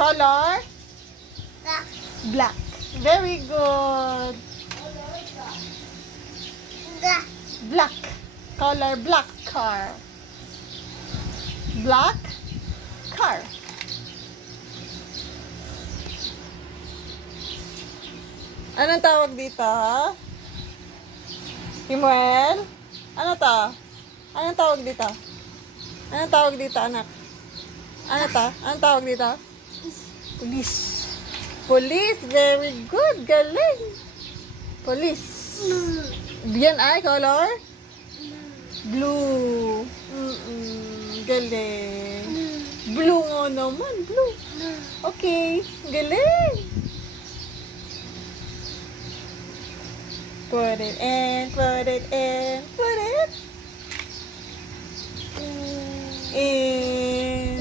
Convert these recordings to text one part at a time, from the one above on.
Color? Black. Black. Very good. Black. Black. Color black car. Black car. Anong tawag dito? Timuel? Ano to? Anong tawag dito? Anong tawag dito, anak? Ano to? Anong tawag dito? Police. Police. Very good. Galing. Police. Yan ay color? Blue. Galing. Blue nga naman. Blue. Okay. Galing. Put it in. Put it in. Put it in. In.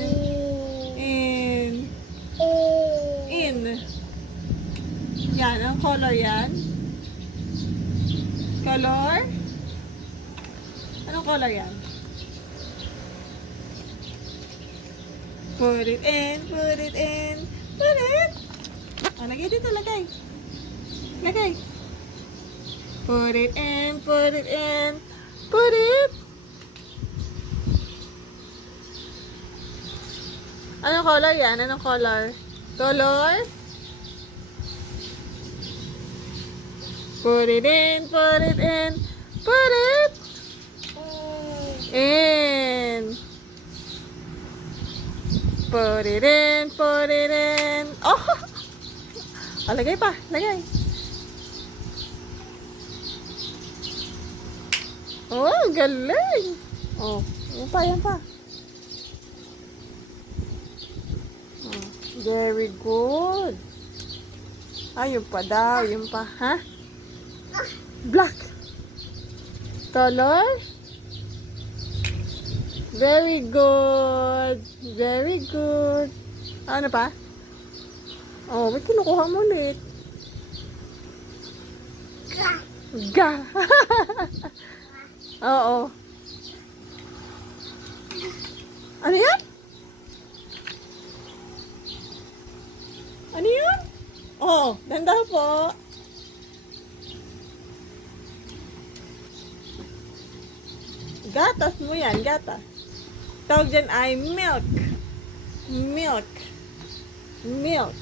Yan. Ang color yan? Color? Anong color yan? Put it in, put it in, put it! Ah, lagay dito, lagay. Lagay. Put it in, put it in, put it! Anong color yan? Anong color? Color? Put it in, put it in, put it in. Put it in, put it in. Oh! Oh, lagay pa, lagay. Oh, galing. Oh, yan pa, yan pa. Oh, very good. Ah, yun pa daw, yun pa, ha? Black. Color? Very good. Very good. Ano pa? Oh, may kinukuha mo ulit. Ga. Oo. Ano yan? Ano yan? Oh, ganda po. Gatas mo yan, gatas. Tawag dyan ay milk. Milk. Milk.